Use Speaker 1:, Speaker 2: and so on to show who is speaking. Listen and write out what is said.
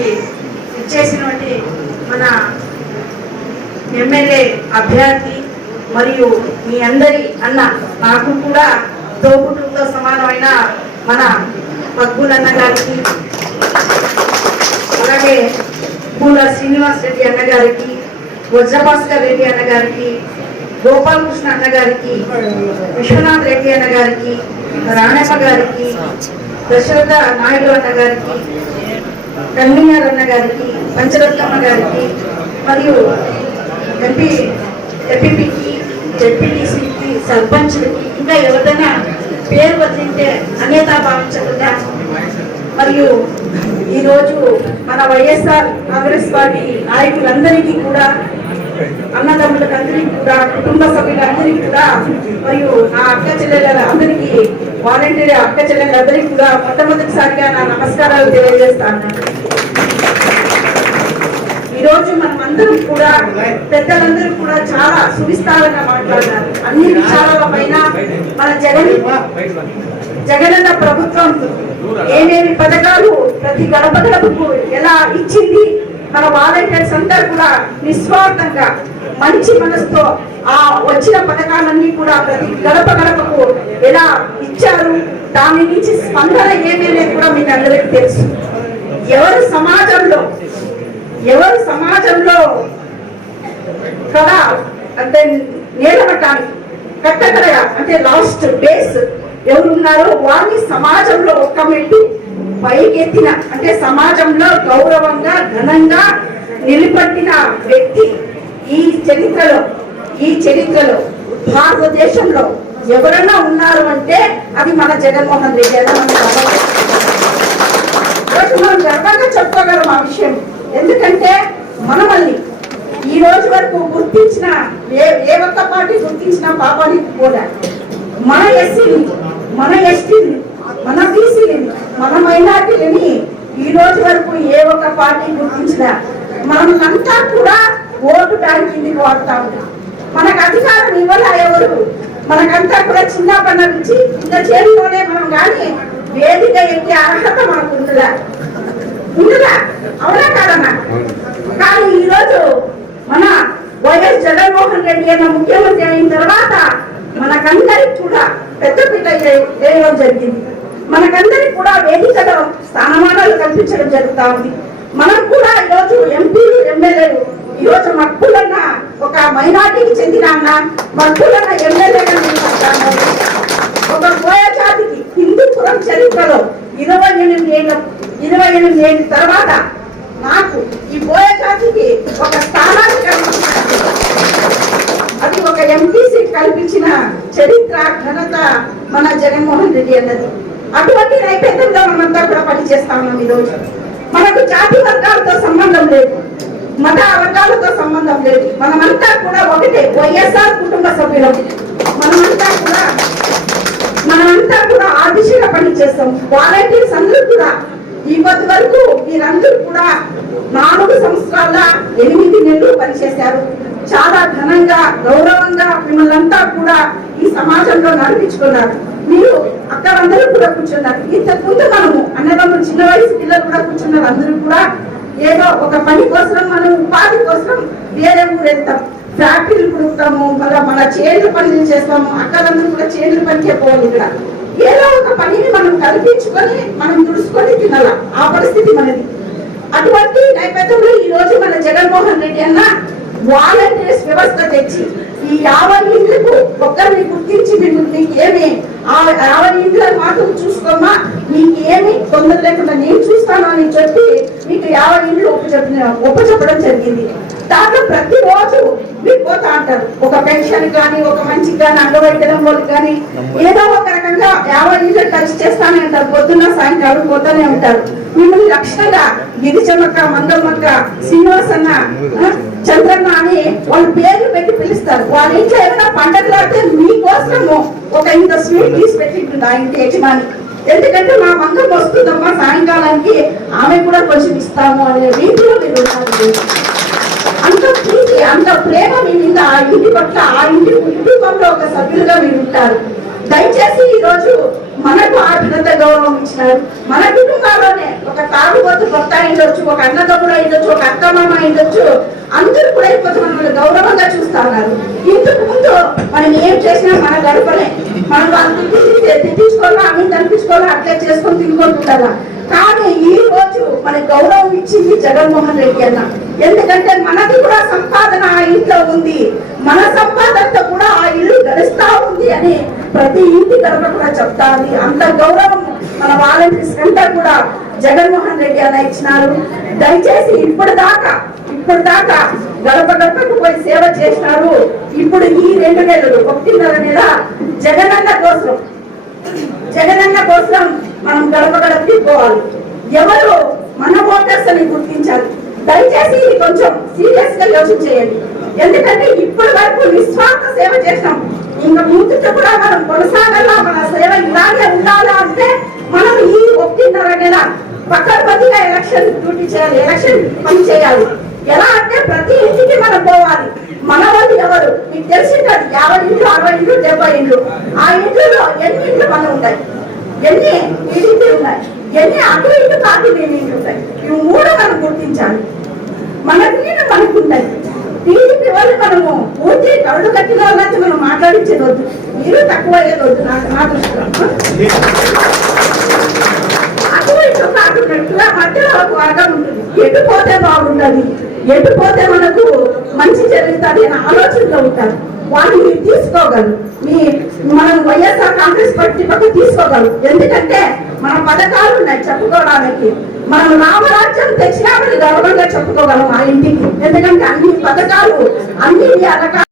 Speaker 1: కార్యక్రమానికి ఇచ్చేసినటువంటి మన ఎమ్మెల్యే అభ్యర్థి మరియు మీ అందరి అన్న నాకు కూడా తోబుట్టుతో సమానమైన మన పద్మూలన్న గారికి అలాగే పూల శ్రీనివాస్ రెడ్డి అన్నగారికి వజ్రభాస్కర్ రెడ్డి అన్న గారికి గోపాలకృష్ణ అన్న గారికి విశ్వనాథ్ రెడ్డి అన్న గారికి రాణప్ప గారికి దశరథ నాయుడు అన్న గారికి కన్వీనర్ అన్న గారికి పంచరత్నమ్మ గారికి మరియు ఎంపీ ఎంపీపీకి జడ్పీటీసీకి సర్పంచ్లకి ఇంకా ఎవరైనా పేరు వదిలింటే అన్యతా భావించకుండా మరియు ఈరోజు మన వైఎస్ఆర్ కాంగ్రెస్ పార్టీ నాయకులందరికీ కూడా అన్నదమ్ములకు అందరికీ కూడా కుటుంబ సభ్యులందరికీ కూడా మరియు నా అక్క చెల్లెల అందరికీ వాలంటీర్ అక్క చెల్లెలందరికీ కూడా మొట్టమొదటిసారిగా నా నమస్కారాలు తెలియజేస్తాను ఈ రోజు మనం అందరం కూడా పెద్దలందరూ కూడా చాలా సువిస్తారంగా మాట్లాడారు. అన్ని విషయాల పైన మన జగన్ జగనన్న ప్రభుత్వం ఏమేమి పథకాలు ప్రతి గడప గడపకు ఎలా ఇచ్చింది మన వాలంటీర్స్ అందరూ కూడా నిస్వార్థంగా మంచి మనసుతో ఆ వచ్చిన పథకాలన్నీ కూడా ప్రతి గడప గడపకు ఎలా ఇచ్చారు దాని నుంచి స్పందన ఏమేమి కూడా మీకు అందరికీ తెలుసు. ఎవరు సమాజంలో ఎవరు సమాజంలో కదా అంటే నిలబడటానికి కట్టకడ అంటే లాస్ట్ బేస్ ఎవరున్నారో వారిని సమాజంలో ఒక్క మెట్టు పైకెత్తిన అంటే సమాజంలో గౌరవంగా ఘనంగా నిలబట్టిన వ్యక్తి ఈ చరిత్రలో ఈ చరిత్రలో భారతదేశంలో ఎవరైనా ఉన్నారు అంటే అది మన జగన్మోహన్ రెడ్డి అని మనం గర్వంగా మనం గర్వంగా చెప్పుకోగలం ఆ విషయం. ఎందుకంటే మనమల్ని ఈ రోజు వరకు గుర్తించిన ఏ ఏ ఒక్క పార్టీ గుర్తించిన పాపానికి కూడా మన ఎస్సీని మన ఎస్టీని మన బీసీని మన మైనార్టీలని ఈ రోజు వరకు ఏ ఒక్క పార్టీ గుర్తించిన మనమంతా కూడా ఓటు బ్యాంక్ కిందికి వాడుతా ఉన్నాం. మనకు అధికారం ఇవ్వాల ఎవరు? మనకంతా కూడా చిన్నప్పటి నుంచి ఇంత చేతిలోనే మనం కానీ వేదిక ఎక్కే అర్హత మనకు ఉందిలా. ఉందిలా. అవునా కాదన్నా? కానీ ఈరోజు మన వైఎస్ జగన్మోహన్ రెడ్డి అన్న ముఖ్యమంత్రి అయిన తర్వాత మనకందరికి కూడా పెద్దపీట వే- వేయడం జరిగింది. మనకందరికి కూడా వేదికలో స్థానమానాలు కల్పించడం జరుగుతా ఉంది. మనం కూడా ఈరోజు ఎంపీలు ఎమ్మెల్యేలు ఈరోజు మక్కులన్న ఒక మైనార్టీకి చెందిన అన్న మక్కులన్న ఎమ్మెల్యేగా ఒక కోయ జాతికి హిందూపురం చరిత్రలో ఇరవై ఎనిమిది ఏళ్ళ ఇరవై ఎనిమిది ఏళ్ళ తర్వాత నాకు ఈ బోయ జాతికి ఒక స్థానాన్ని కల్పించారు. అది ఒక ఎంపీ సీట్ కల్పించిన చరిత్ర ఘనత మన జగన్మోహన్ రెడ్డి అన్నది. అటువంటి నైపథ్యంలో మనమంతా కూడా పనిచేస్తా ఉన్నాం ఈరోజు మనకు జాతి వర్గాలతో సంబంధం లేదు. మత వర్గాలతో సంబంధం లేదు. మనమంతా కూడా ఒకటే. వైఎస్ఆర్ కుటుంబ సభ్యులం. మనమంతా కూడా మనమంతా కూడా ఆ దిశగా పనిచేస్తాం వాలంటీర్స్ అందరూ కూడా ఇప్పటి వరకు మీరందరూ కూడా నాలుగు సంవత్సరాల ఎనిమిది నెలలు పనిచేశారు. చాలా ఘనంగా గౌరవంగా మిమ్మల్ని అంతా కూడా ఈ సమాజంలో నడిపించుకున్నారు. మీరు అక్కడందరూ కూడా కూర్చున్నారు ఇంతకు ముందు మనము అన్నదమ్ములు చిన్న వయసు పిల్లలు కూడా కూర్చున్నారు. అందరూ కూడా ఏదో ఒక పని కోసం మనం ఉపాధి కోసం వేరే ఊరు వెళ్తాం. ఫ్యాక్టరీలు కుడుతాము మళ్ళీ మన చేతుల పనులు చేస్తాము. అక్కడందరూ కూడా చేతుల పనికే పోవాలి ఇక్కడ. ఏదో ఒక పనిని మనం కల్పించుకొని మనం దుడుచుకొని తినాల. ఆ పరిస్థితి మనది. అటువంటి నేపథ్యంలో ఈ రోజు మన జగన్మోహన్ రెడ్డి అన్న వాలంటీర్స్ వ్యవస్థ తెచ్చి ఈ యాభై ఇండ్లకు ఒక్కరిని గుర్తించి మిమ్మల్ని ఏమేమి ఏమి ఆ ఇంట్లో మాత్రం చూసుకోమ్మా నీకేమి తొందర లేకుండా నేను చూస్తాను అని చెప్పి మీకు యాభై ఇండ్లు ఒప్పచెప్పిన ఒప్పచెప్పడం జరిగింది. దాంట్లో ప్రతి రోజు మీరు పోతా అంటారు. ఒక పెన్షన్ కానీ ఒక మంచి కానీ అంగవైకల్యం వాళ్ళకి కానీ ఏదో ఒక రకంగా యాభై ఇండ్లు టచ్ చేస్తానే అంటారు పొద్దున్న సాయంకాలం పోతానే ఉంటారు. మిమ్మల్ని లక్షణంగా గిరిజమ్మక్క మంగమ్మక్క శ్రీనివాస్ అన్న చంద్రన్న అని వాళ్ళ పేర్లు పెట్టి పిలుస్తారు. వాళ్ళ ఇంట్లో ఏమైనా పండగలు ఆడితే మీకోసము ఒక ఇంత స్వీట్ తీసి పెట్టింటుంది ఆ ఇంటి యజమాని. ఎందుకంటే మా మంగమ్మ వస్తుందమ్మా. చేయడానికి ఆమె కూడా కొంచెం ఇస్తాము అనే రీతిలో మీరు అంత ప్రీతి అంత ప్రేమ మీ మీద ఆ ఇంటి పట్ల ఆ ఇంటి కుటుంబంలో ఒక సభ్యులుగా మీరు ఉంటారు. దయచేసి ఈరోజు మనకు ఆ ఘనత గౌరవం ఇచ్చినారు. మన కుటుంబాల్లోనే ఒక తాగుబోతు భర్త అయిండొచ్చు ఒక అన్నదమ్ముడు అయిండొచ్చు ఒక అత్తమామ అయిండొచ్చు. అందరూ కూడా ఇప్పుడు మనల్ని గౌరవంగా చూస్తా ఉన్నారు. ఇంతకు ముందు మనం ఏం చేసినా మన గడపనే. మనం వాళ్ళు తిట్టించుకోవాలా ఆమె కనిపించుకోవాలా అట్లా చేసుకొని తినుకుంటుంటారా మన గౌరవం ఇచ్చింది జగన్మోహన్ రెడ్డి అన్న. ఎందుకంటే మనది కూడా సంపాదన ఆ ఇంట్లో ఉంది. మన సంపాదనతో కూడా ఆ ఇల్లు గడుస్తా ఉంది అని ప్రతి ఇంటి తరఫున కూడా చెప్తాది. అంత గౌరవం మన వాలంటీర్స్ అంతా కూడా జగన్మోహన్ రెడ్డి అన్న ఇచ్చినారు. దయచేసి ఇప్పుడు దాకా ఇప్పుడు దాకా గడప గడపకు పోయి సేవ చేసినారు. ఇప్పుడు ఈ రెండు నెలలు ఒకటిన్నర నెల జగనన్న కోసం జగనన్న కోసం మనం గడప గడపకి పోవాలి. ఎవరు మన ఓటర్స్ అని గుర్తించాలి. దయచేసి ఇది కొంచెం సీరియస్గా యోచించేయండి ఎందుకంటే ఇప్పటి వరకు నిస్వార్థ సేవ చేసినాం. ఇంకా ముందుతో కూడా మనం కొనసాగాలా మన సేవ ఇలాగే ఉండాలా అంటే మనం ఈ ఒకటిన్నర పక్కన పక్కన ఎలక్షన్ డ్యూటీ చేయాలి ఎలక్షన్ పని చేయాలి. ఎలా అంటే ప్రతి ఇంటికి మనం పోవాలి. మన వాళ్ళు ఎవరు? మీకు తెలిసింటది యాభై ఇండ్లు అరవై ఇండ్లు డెబ్బై ఇండ్లు. ఆ ఇంట్లో ఎన్ని ఇండ్లు మనం ఉంటాయి? ఎన్ని ఇండ్లు ఉన్నాయి? ఎన్ని అటు ఇటు కాదు నేను ఉంటాయి. ఇవి మూడు మనం గుర్తించాలి. మన నీళ్ళు మనకు ఉంటాయి టీడీపీ వాళ్ళు మనము పూర్తి కళ్ళు కట్టిన వాళ్ళకి మనం మాట్లాడించేది వద్దు. మీరు తక్కువ అయ్యేది వద్దు నాకు నా దృష్టిలో. అటు ఇటు కాకున్నట్టుగా మధ్యలో ఒక వర్గం ఉంటుంది. ఎటు పోతే బాగుంటుంది ఎటు పోతే మనకు మంచి జరుగుతుంది అనే ఆలోచనలో ఉంటారు. వాళ్ళు మీరు తీసుకోగలరు. మీ వైఎస్ఆర్ కాంగ్రెస్ పార్టీ పక్క తీసుకోగలరు. ఎందుకంటే మన పథకాలు ఉన్నాయి చెప్పుకోవడానికి. మనం రామరాజ్యం తెచ్చినామని గౌరవంగా చెప్పుకోగలం ఆ ఇంటికి. ఎందుకంటే అన్ని పథకాలు అన్ని రకాల